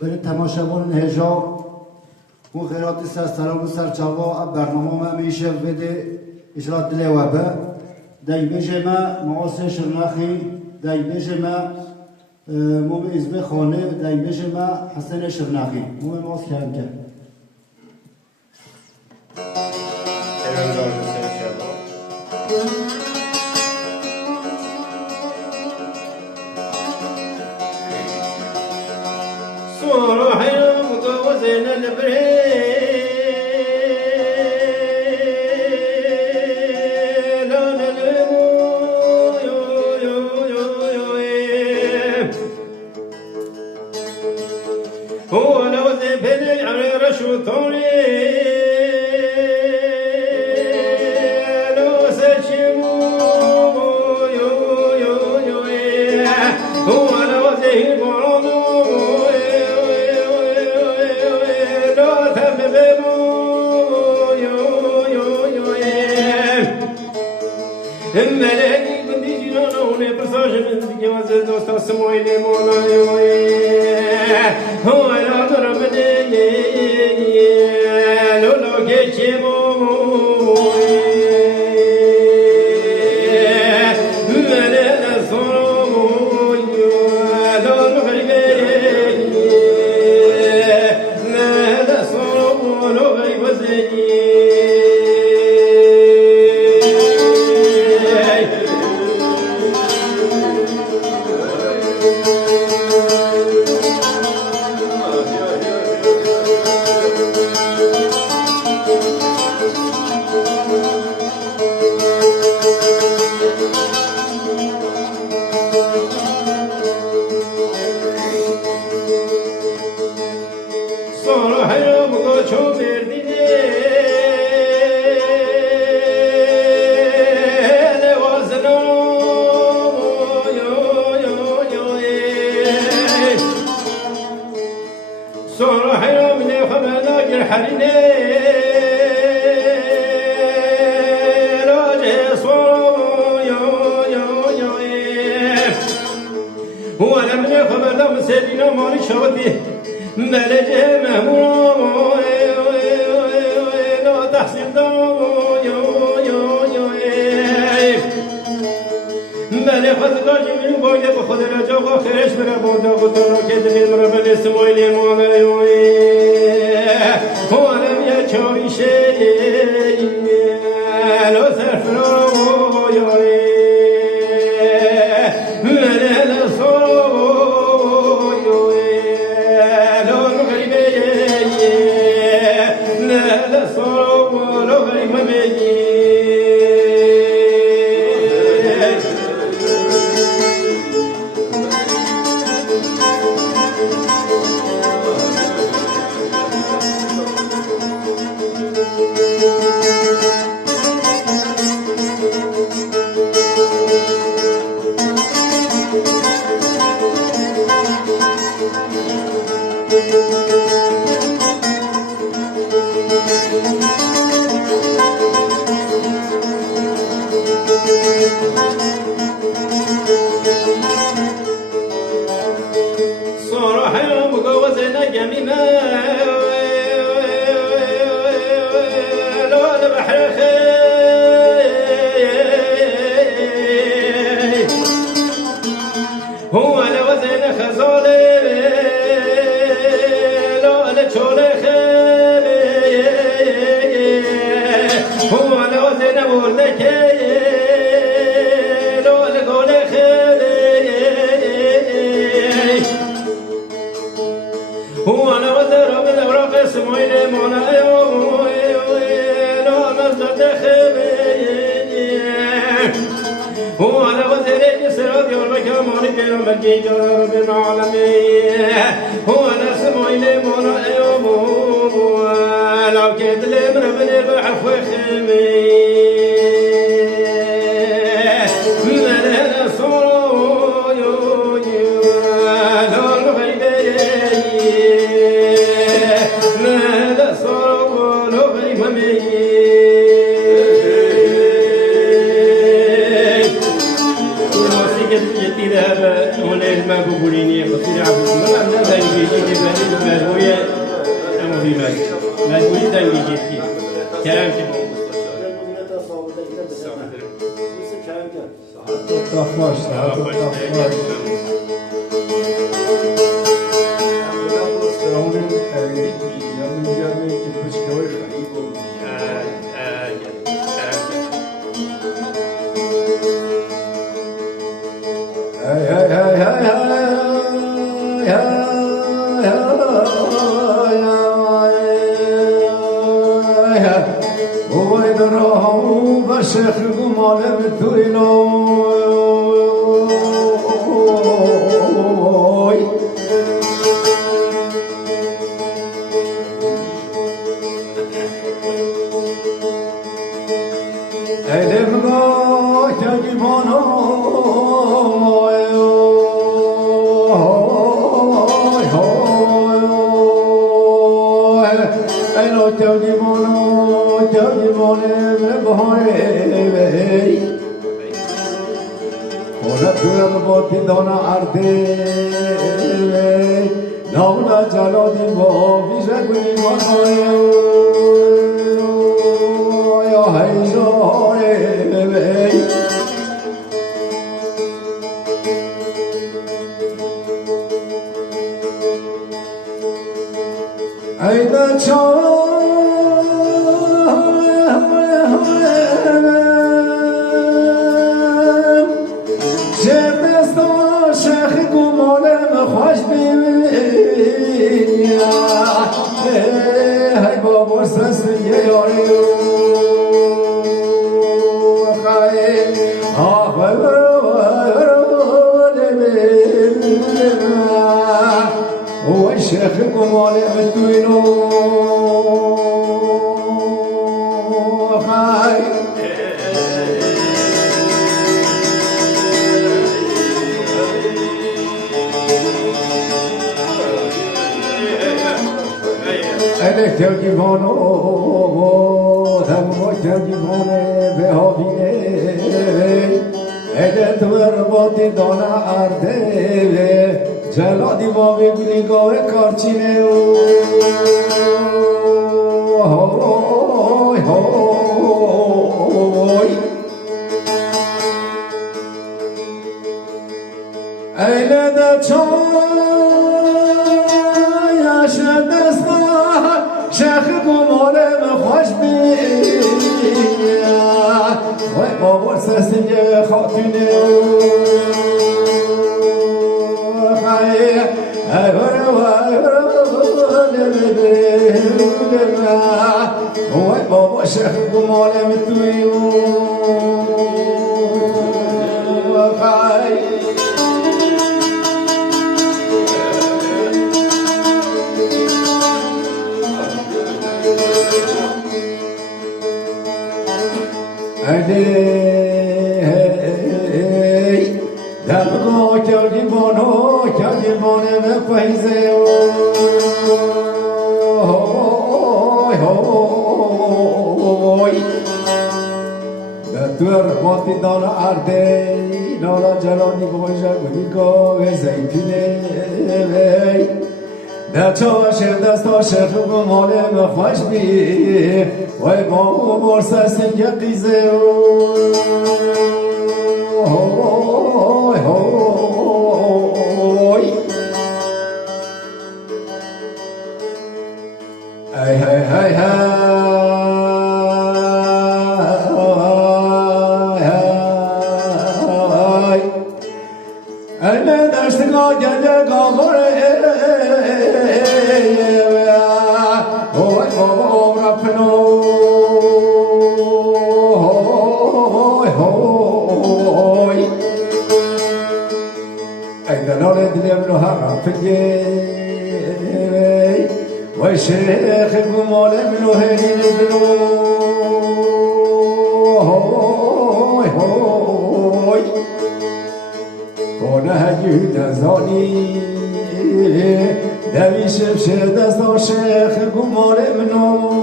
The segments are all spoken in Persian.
برای تماشاگران هجا و خیرات سلام و سرچاوا برنامه ما میشه بده اشارات دل و به دای بیش ما معاصر شرناخی دای بیش ما موم ازبه خانه دای بیش ما حسن شرناخی موم معاصر کرد صراحي متوزن البريد هو لو ذبني على رشو طوري لو سشمو هو لو ذهب ملاقي بدي جيرانه هنا برساج من جواز دوست سمويني مولاي هو لا ضربني لولا كيشمو ملاقي صومو لا نغربي لا صومو لا غربي هو لم يخبر دم سيدنا مالك شوتي ملجه مهموم لا تحسن دم ملك خدك جميل بوجه بخد رجع وخيش من بودا بطلع كدني مربل اسمه مولاي هو لم يشوي شيء لو سفر هو لوزن خزالي لا لچول خيلي هو لوزن ولكي لا لقول خيلي هو لوزن رب الأوراق اسمه مولاي لا مزدد خيلي هو لوزن سراد يورك مالك المجيد رب العالمين هو نسمع إلى مولا يوم لو كنت لمن بني العفو خمي من صورو لا الغيبي من صورو لا غيبي جديد هذا هنا ما بقوليني قصير عبد الله أنا دايجي جي بني مالوية أنا في مال مالوية دايجي جي كلام كده تخفاش شيخ قمال بتويلوي ألم قاك جبانو أنا تجيبونو بهاي ولا تربط دون عرضي نولا جلادي ما بيجري ما يا هيجاي أيدا خوش ببینی های بابا سستی یاری خواهی آخوی وای شیخ گماله بتوینو خواهی أنا تجيبونه هم تجيبونه بهابينه أنا تربطي دانا أرده جلادي ما بيقولي قوي كارچينه هوي هوي أنا دا چايا شدستا شيخ قمالم خوش بيا وای بابا سستی خاتونه خیه وای بابا شیخ قمالم تویو خیه دلگاه کردیمانه به فیضه دور باتی دان عرده نالا جلانی باشه گویگاه زیتونه در چاوش دستا شیخ ماله خوش بی وای بابا برسه سنگ قیزه هوی هوی ای های های های انا داشتگاه گنده گاموره وشيخ قمال منو هنين بنو هوي هوي كونه هجود زاني دويش بشد دستا شيخ قمال منو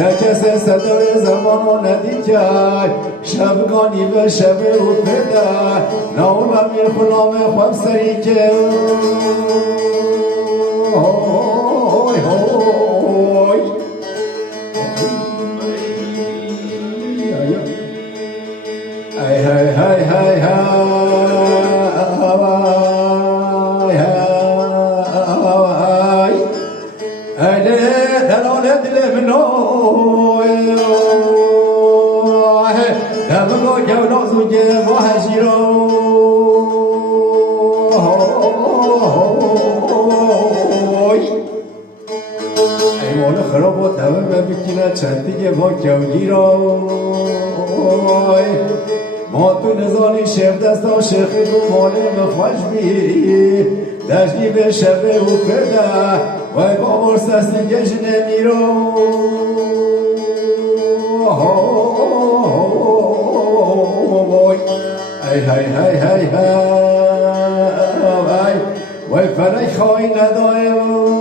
نکس صدای زمان و ندیجای شبگانی و شب و پدر ناولا میر خلام خواب سری که های های ای های های های چندی ما کمگیرای ما تو نزانی شف دست عاشق تو مالم خوش بی دشتی به شبه و پده وای بابار سستی گشت نمیرو ای های های های های وای فلک خواهی ندایم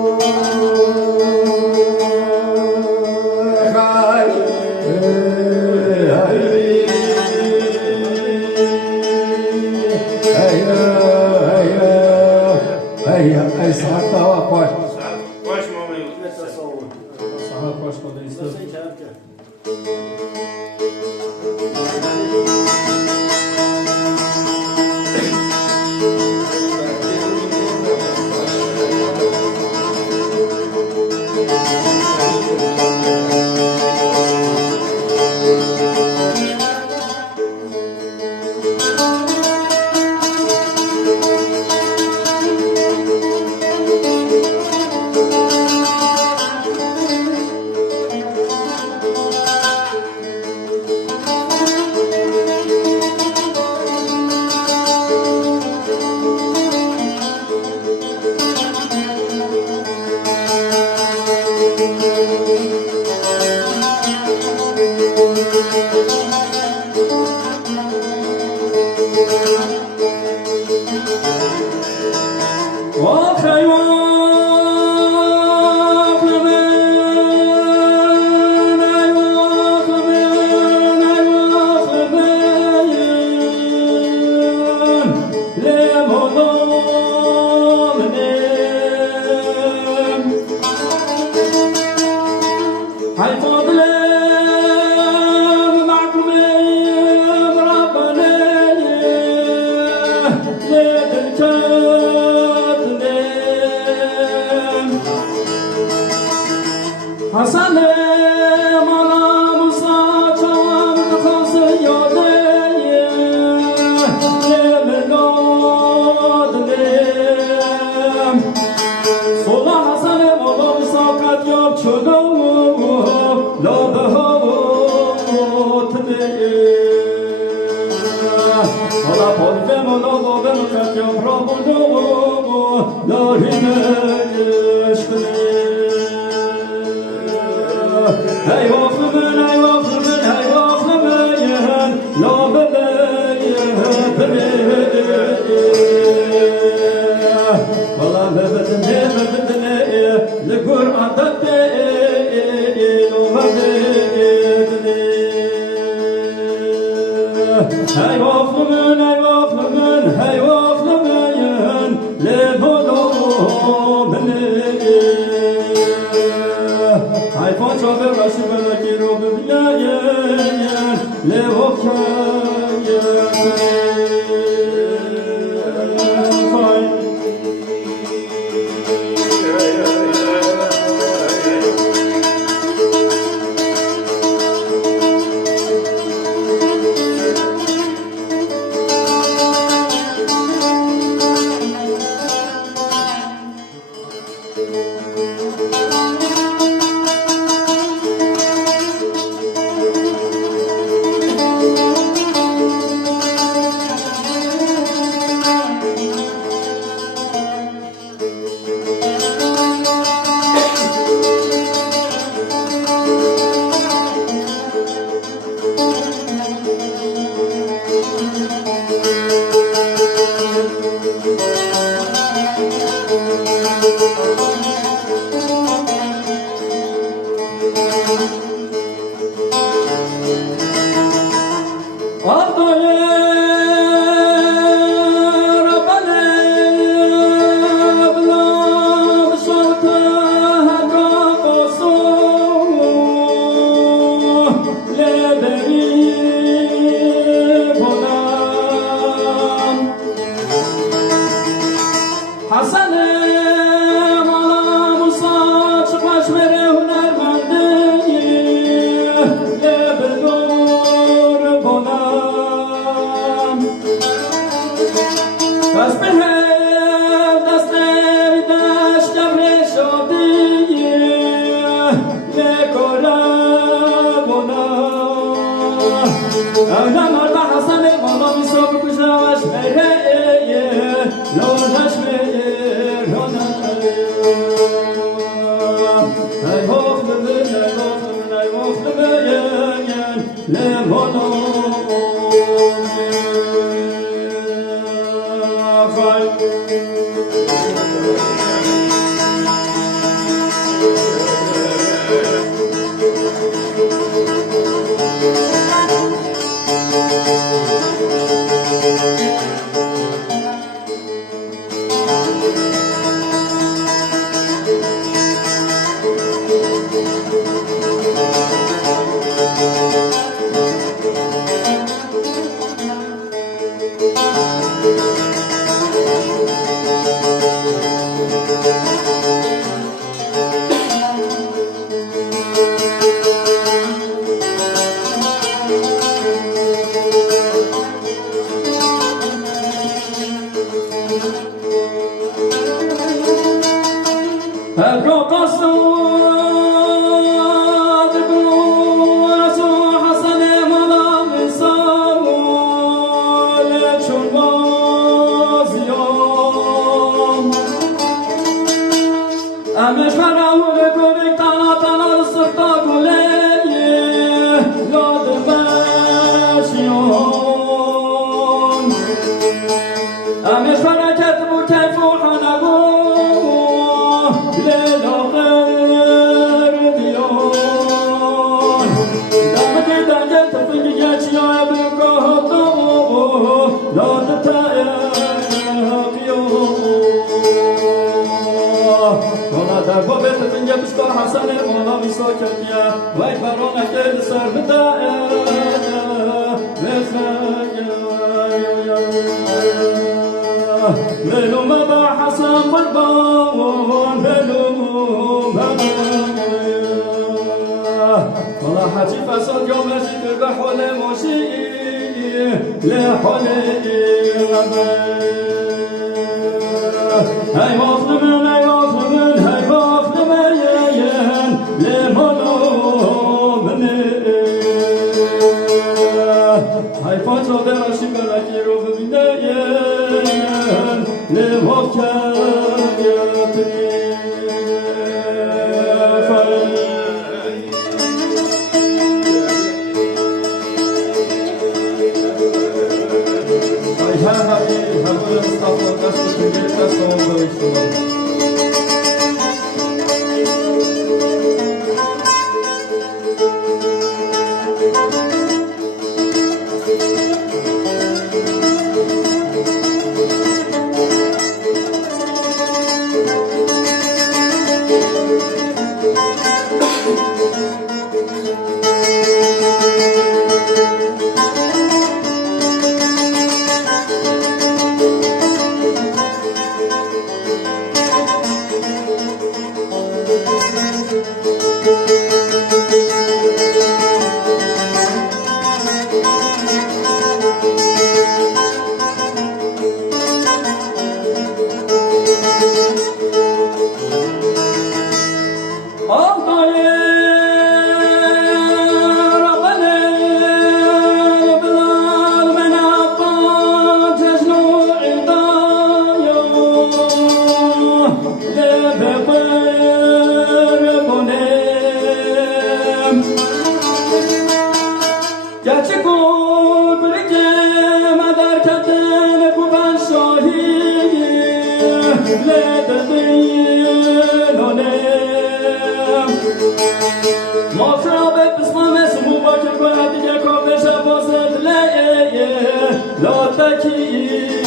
لا تكيش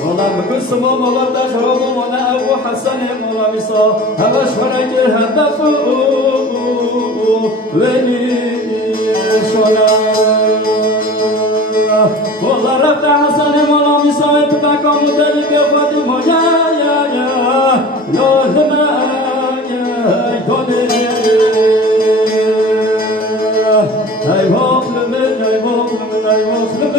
والله بقسم والله تخرب وانا ابو حسن والله مصا هبش فرق الهدف ولي شونا والله رفت حسن والله مصا اتبقى مدرب يا فاطمه يا لا لما يا دوني I walk the